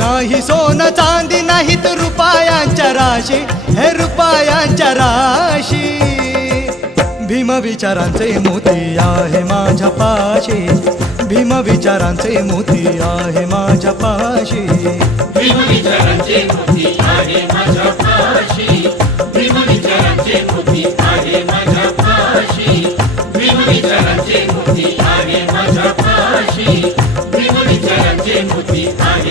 नाही सोनं चांदी नाहीत रुपयांच्या राशी, हे रुपयांच्या राशी. भीम विचारांचे मोती आहे माझ्या पाशी, भीम विचारांचे मोती आहे माझ्या पाशी. भीम विचारांचे मोती आहे माझ्या पाशी, भीम विचारांचे मोती आहे माझ्या पाशी, भीम विचारांचे मोती आहे माझ्या पाशी, भीम विचारांचे मोती आहे